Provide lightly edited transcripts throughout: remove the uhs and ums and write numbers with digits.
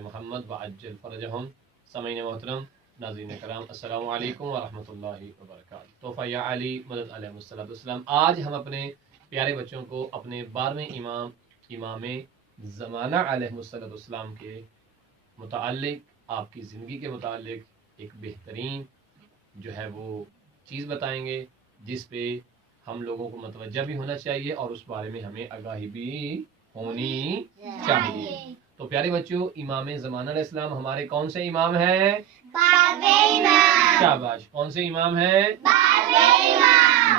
मोहम्मद वअज्जल फरजहुम। सामीन मोहतरम, नाज़रीन कराम, अस्सलामु अलैकुम व रहमतुल्लाहि व बरकातहू। तोहफ़ा या अली मदद अलैहिस्सलाम। आज हम अपने प्यारे बच्चों को अपने 12वें इमाम ज़माना अलैहिस्सलाम के मुताल्लिक, आपकी ज़िंदगी के मुताल्लिक एक बेहतरीन जो है वो चीज़ बताएंगे, जिस पे हम लोगों को मतवज्जा भी होना चाहिए और उस बारे में हमें आगाही भी होनी चाहिए। तो प्यारे बच्चों, इमाम ज़माना अलैहिस्सलाम हमारे कौन से इमाम हैं? 12वें इमाम। शाबाश। कौन से इमाम हैं?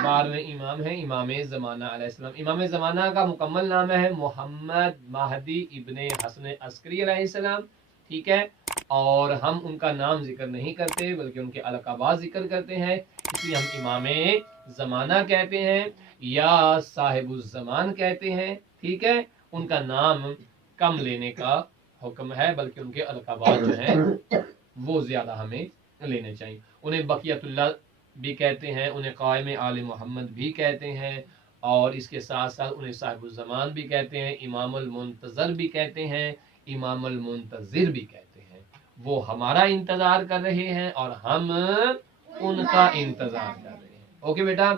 12वें इमाम हैं इमाम ज़माना अलैहिस्सलाम। इमाम ज़माना का मुकम्मल नाम है मोहम्मद महदी इब्ने हसन अस्करी अलैहिस्सलाम। ठीक है, और हम उनका नाम जिक्र नहीं करते बल्कि उनके अलक़ाबात जिक्र करते हैं, इसलिए हम इमाम ज़माना कहते हैं या साहिबुज़ ज़मान कहते हैं। ठीक है, उनका नाम कम लेने का हुक्म है, बल्कि उनके अलक़ाबात जो हैं वो ज़्यादा हमें लेने चाहिए। उन्हें बक़ियतुल्लाह भी कहते हैं, उन्हें क़ाइम आले मोहम्मद भी कहते हैं, और इसके साथ साथ उन्हें साहिबुज़ ज़मान भी कहते हैं, इमामुल मुंतज़र भी कहते हैं, इमामुल मुंतज़िर भी कहते हैं। वो हमारा इंतज़ार कर रहे हैं और हम उनका इंतज़ार कर रहे हैं। ओके बेटा,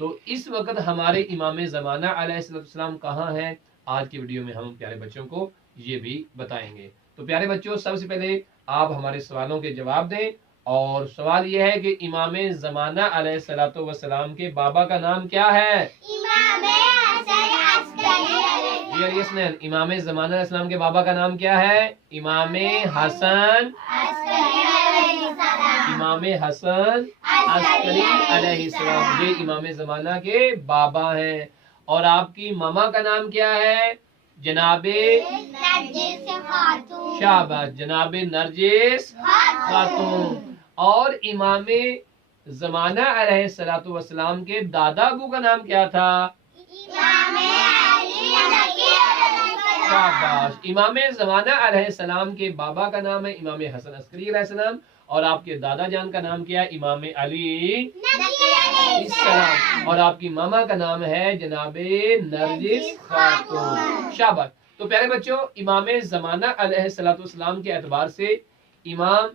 तो इस वक्त हमारे इमाम ज़माना अलैहिस्सलाम कहाँ हैं? आज की वीडियो में हम प्यारे बच्चों को ये भी बताएंगे। तो प्यारे बच्चों, सबसे पहले आप हमारे सवालों के जवाब दें, और सवाल ये है कि इमाम ज़माना अलैहिस्सलातु वस्सलाम के बाबा का नाम क्या है? इमाम हसन अस्करी। इमाम ज़माना अलैहिस्सलाम के बाबा का नाम क्या है? इमाम हसन अस्करी अलैहिस्सलाम। ये इमाम ज़माना के बाबा हैं। और आपकी मामा का नाम क्या है? जनाबे शाबाश, जनाबे नरजिस खातून। और इमाम ज़माना अलैहिस्सलातु वस्सलाम के दादा अबू का नाम क्या था? शाबाश। इमाम ज़माना अलैहिस्सलाम के बाबा का नाम है इमाम हसन अस्करी अलैहिस्सलाम, और आपके दादा जान का नाम क्या है? इमाम अली सलाम। और आपकी मामा का नाम है जनाबे नरजिस खातून। शाबाश। तो प्यारे बच्चों, इमाम ज़माना अलैहिस्सलातु वस्सलाम के एतबार से इमाम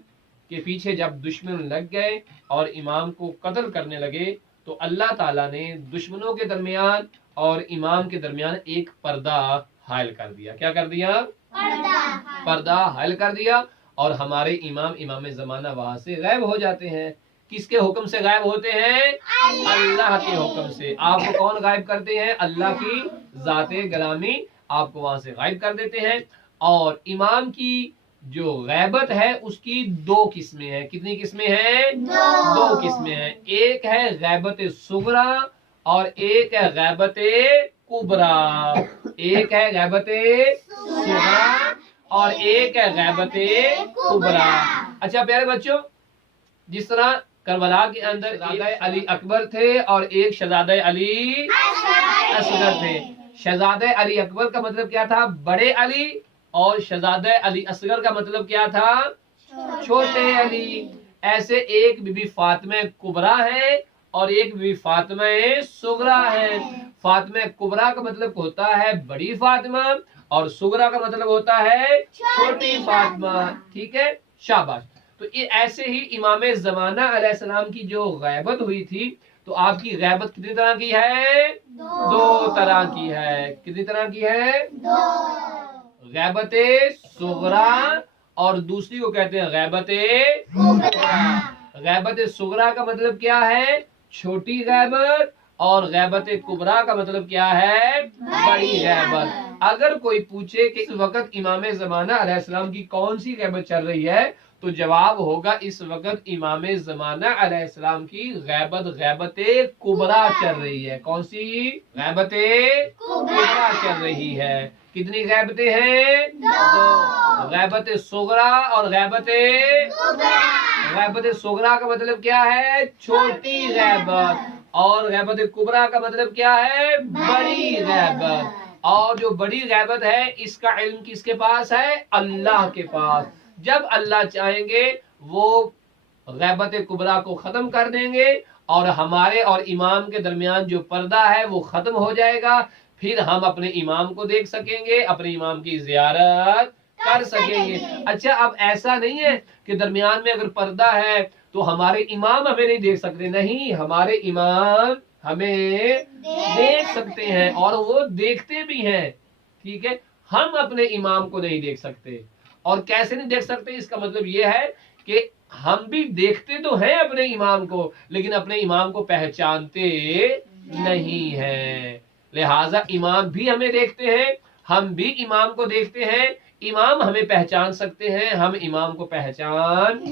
के पीछे जब दुश्मन लग गए और इमाम को कत्ल करने लगे, तो अल्लाह ताला ने दुश्मनों के दरमियान और इमाम के दरमियान एक पर्दा हायल कर दिया। क्या कर दिया? पर्दा हायल कर दिया, और हमारे इमाम ज़माना वहां से गायब हो जाते हैं। किसके हुक्म से गायब होते हैं? अल्लाह के हुक्म से। आपको कौन गायब करते हैं? अल्लाह की ज़ाते गरामी आपको वहां से गायब कर देते हैं। और इमाम की जो गैबत है उसकी दो किस्में हैं। कितनी किस्में हैं? दो किस्में हैं। एक है गैबत सुगरा और एक है गैबत कुबरा। एक है गैबत सुगरा और एक है गैबत कुबरा। अच्छा प्यारे बच्चों, जिस तरह करबला के अंदर शहजादा अली अकबर थे और एक शहजादा अली असगर थे। शहजादा अली अकबर का मतलब क्या था? बड़े अली। और शहजादा अली असगर का मतलब क्या था? छोटे अली। ऐसे एक बीबी फातिमा कुबरा है और एक बीबी फातिमा सुगरा है। फातिमा कुबरा का मतलब होता है बड़ी फातिमा, और सुगरा का मतलब होता है छोटी फातिमा। ठीक है, शाबाश। तो ये ऐसे ही इमाम ज़माना अलैहिस्सलाम की जो गैबत हुई थी, तो आपकी गैबत कितनी तरह की है? दो तरह की है। कितनी तरह की है? गैबत सुगरा और दूसरी को कहते हैं गैबत कुबरा। गैबत सुगरा का मतलब क्या है? छोटी गैबत, और गैबत कुबरा का मतलब क्या है? बड़ी गैबत। अगर कोई पूछे कि इस वक्त इमाम ज़माना अलैहिस्सलाम की कौन सी गैबत चल रही है, तो जवाब होगा इस वक्त इमाम ज़माना अलैहिस्सलाम की गैबत कुबरा चल रही है। कौन सी? गैबत कुबरा चल रही है। कितनी गैबतें हैं? दो। गैबत सुगरा और गैबत कुबरा। गैबत सुगरा का मतलब क्या है? छोटी गैबत, और गैबत कुबरा का मतलब क्या है? बड़ी गैबत। اور جو بڑی غیبت ہے اس کا علم کس کے پاس ہے؟ اللہ کے پاس. جب اللہ چاہیں گے وہ غیبت کبریٰ کو ختم کر دیں گے اور ہمارے اور امام کے درمیان جو پردہ ہے وہ ختم ہو جائے گا. پھر ہم اپنے امام کو دیکھ سکیں گے, اپنے امام کی زیارت کر سکیں گے. اچھا اب ایسا نہیں ہے کہ درمیان میں اگر پردہ ہے تو ہمارے امام ہمیں نہیں دیکھ سکتے. نہیں, ہمارے امام ہمیں دیکھ سکتے ہیں اور وہ دیکھتے بھی ہیں. ٹھیک ہے, ہم اپنے امام کو نہیں دیکھ سکتے. اور کیسے نہیں دیکھ سکتے؟ اس کا مطلب یہ ہے کہ ہم بھی دیکھتے تو ہیں اپنے امام کو, لیکن اپنے امام کو پہچانتے نہیں ہیں. لہذا امام بھی ہمیں دیکھتے ہیں, ہم بھی امام کو دیکھتے ہیں. امام ہمیں پہچان سکتے ہیں, ہم امام کو پہچان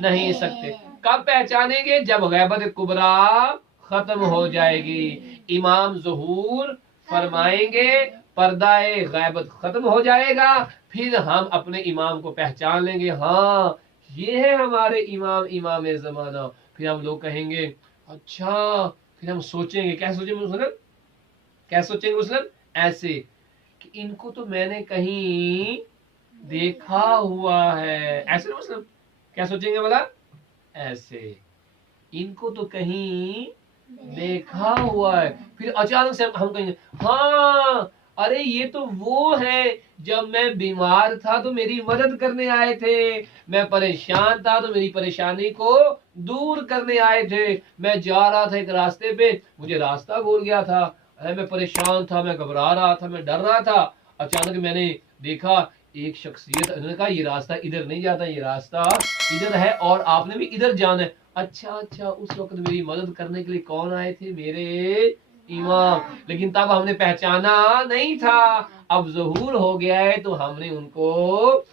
نہیں سکتے. کب پہچانیں گے؟ جب غیبت کبریٰ ختم ہو جائے گی, امام ظہور فرمائیں گے, پردہ غیبت ختم ہو جائے گا, پھر ہم اپنے امام کو پہچان لیں گے. ہاں یہ ہے ہمارے امام, امام زمانہ. پھر ہم لوگ کہیں گے اچھا, پھر ہم سوچیں گے. کیا سوچیں گے مسلم؟ کیا سوچیں گے مسلم؟ ایسے کہ ان کو تو میں نے کہیں دیکھا ہوا ہے. ایسے مسلم کیا سوچیں گے بولا؟ ایسے ان کو تو کہیں دیکھا ہوا ہے. پھر اچانک سے ہم کہیں گے ہاں ارے یہ تو وہ ہے جب میں بیمار تھا تو میری مدد کرنے آئے تھے, میں پریشان تھا تو میری پریشانی کو دور کرنے آئے تھے. میں جا رہا تھا ایک راستے پہ, مجھے راستہ بھول گیا تھا, میں پریشان تھا, میں گھبرا رہا تھا, میں ڈر رہا تھا. اچانک میں نے دیکھا ایک شخصیت, انہوں نے کہا یہ راستہ ادھر نہیں جاتا, یہ راستہ ادھر ہے اور آپ نے بھی ادھر جانا ہے. اچھا اس وقت میری مدد کرنے کے لیے کون آئے تھے؟ میرے امام. لیکن تب ہم نے پہچانا نہیں تھا, اب ظہور ہو گیا ہے تو ہم نے ان کو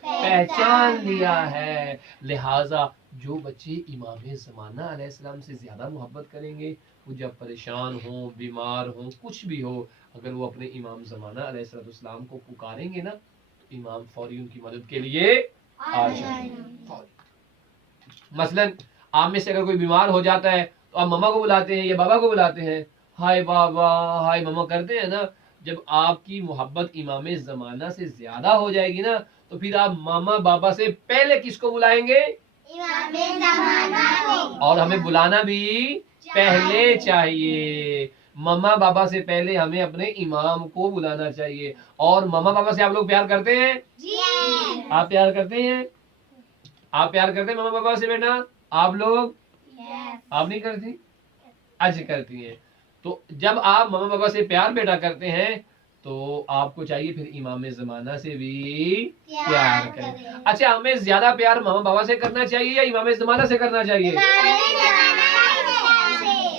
پہچان لیا ہے. لہٰذا جو بچے امام زمانہ علیہ السلام سے زیادہ محبت کریں گے, وہ جب پریشان ہوں, بیمار ہوں, کچھ بھی ہو, اگر وہ اپنے امام زمانہ علیہ السلام کو پکاریں گے نا تو امام فوری ان کی مدد کے لیے آ جائیں گے. مثلا آپ میں سے اگر کوئی بیمار ہو جاتا ہے تو آپ ماما کو بلاتے ہیں یا بابا کو بلاتے ہیں, ہائے بابا ہائے ماما کرتے ہیں نا. جب آپ کی محبت امام زمانہ سے زیادہ ہو جائے گی نا تو پھر آپ ماما بابا سے پہلے کس کو بلائیں گے؟ امام زمانہ. اور ہمیں بلانا بھی پہلے چاہیے. ماما بابا سے پہلے ہمیں اپنے امام کو بلانا چاہیے. اور ماما بابا سے آپ لوگ پیار کرتے ہیں؟ جی. آپ پیار کرتے ہیں؟ آپ پیار کرتے ہیں ماما بابا سے بیٹا؟ آپ لوگ آپ نہیں کرتی؟ اچھا کرتی ہیں. تو جب آپ ماما بابا سے پیار بیٹا کرتے ہیں تو آپ کو چاہیے پھر امام زمانہ سے بھی پیار کریں. اچھا ہمیں زیادہ پیار ماما بابا سے کرنا چاہیے یا امام زمانہ سے کرنا چاہیے؟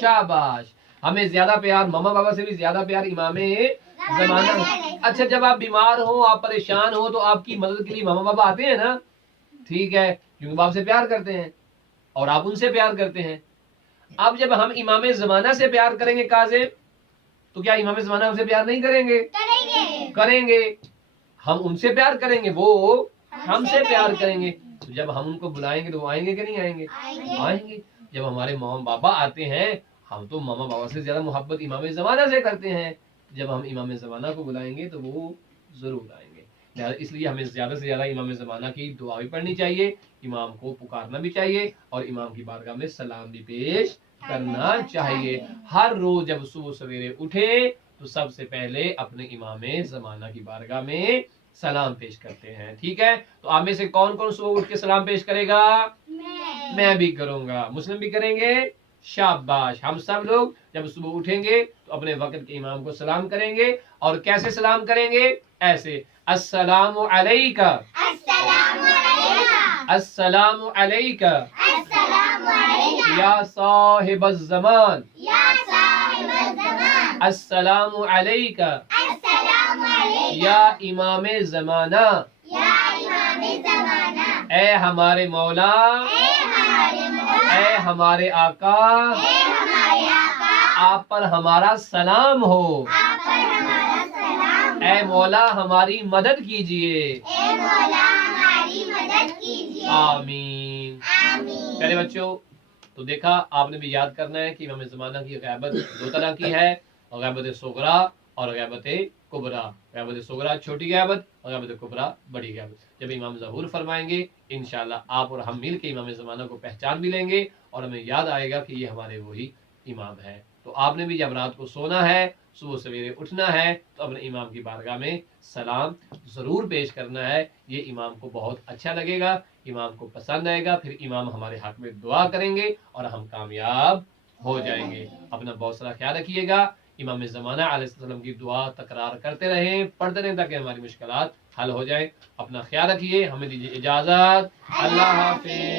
شاباش, ہمیں زیادہ پیار ماما بابا سے بھی زیادہ پیار امام زمانہ. اچھا جب آپ بیمار ہو, آپ پریشان ہو تو آپ کی مدد کے لیے ماما بابا آتے ہیں نا, ٹھیک ہے, کیونکہ آپ سے پیار کرتے ہیں اور آپ ان سے پیار کرتے ہیں. اب جب ہم امام زمانہ سے پیار کریں گے کاظم, تو کیا امام زمانہ ہم سے پیار نہیں کریں گے؟ کریں گے. ہم ان سے پیار کریں گے, وہ ہم سے پیار کریں گے. تو جب ہم ان کو بلائیں گے تو وہ آئیں گے کہ نہیں آئیں گے؟ آئیں گے. جب ہمارے ماما بابا آتے ہیں, ہم تو ماما بابا سے زیادہ محبت امام زمانہ سے کرتے ہیں, جب ہم امام زمانہ کو بلائیں گے تو وہ ضرور آئیں گے. اس لیے ہمیں زیادہ سے زیادہ امام زمانہ کی دعا بھی پڑھنی چاہیے, امام کو پکارنا بھی چاہیے اور امام کی بارگاہ میں سلام بھی پیش کرنا چاہیے. ہر روز جب صبح سویرے اٹھے تو سب سے پہلے اپنے امام زمانہ کی بارگاہ میں سلام پیش کرتے ہیں. ٹھیک ہے, تو آپ میں سے کون کون صبح اٹھ کے سلام پیش کرے گا؟ میں بھی کروں گا, مسلم بھی کریں گے. شاباش. ہم سب لوگ جب صبح اٹھیں گے تو اپنے وقت کے امام کو سلام کریں گے. اور کیسے سلام کریں گے؟ ایسے, السلام علیکہ, السلام علیکہ یا صاحب الزمان, السلام علیکہ یا امام زمانہ, اے ہمارے مولا, اے ہمارے آقا, آپ پر ہمارا سلام ہو. اے مولا ہماری مدد کیجئے. آمین. پیارے بچوں, تو دیکھا آپ نے بھی یاد کرنا ہے کہ امام زمانہ کی غیبت دو طرح کی ہے, غیبت صغریٰ اور غیبت कुबरा, ग़ैबत सुगरा छोटी ग़ैबत और ग़ैबत कुबरा बड़ी ग़ैबत। जब इमाम ज़हूर फरमाएंगे इंशाअल्लाह आप और हम मिल के इमाम ज़माना को पहचान भी लेंगे और हमें याद आएगा कि ये हमारे वही इमाम है। तो आपने भी जब रात को सोना है, सुबह सवेरे उठना है, तो अपने इमाम की बारगाह में सलाम ज़रूर पेश करना है। ये इमाम को बहुत अच्छा लगेगा, इमाम को पसंद आएगा, फिर इमाम हमारे हक में दुआ करेंगे और हम कामयाब हो जाएंगे। अपना बहुत सारा ख्याल रखिएगा। इमाम ज़माना अलैहिस्सलाम की दुआ तकरार करते रहें, पढ़ते रहें ताकि हमारी मुश्किलात हल हो जाए। अपना ख्याल रखिए, हमें दीजिए इजाज़त। अल्लाह हाफ़िज़।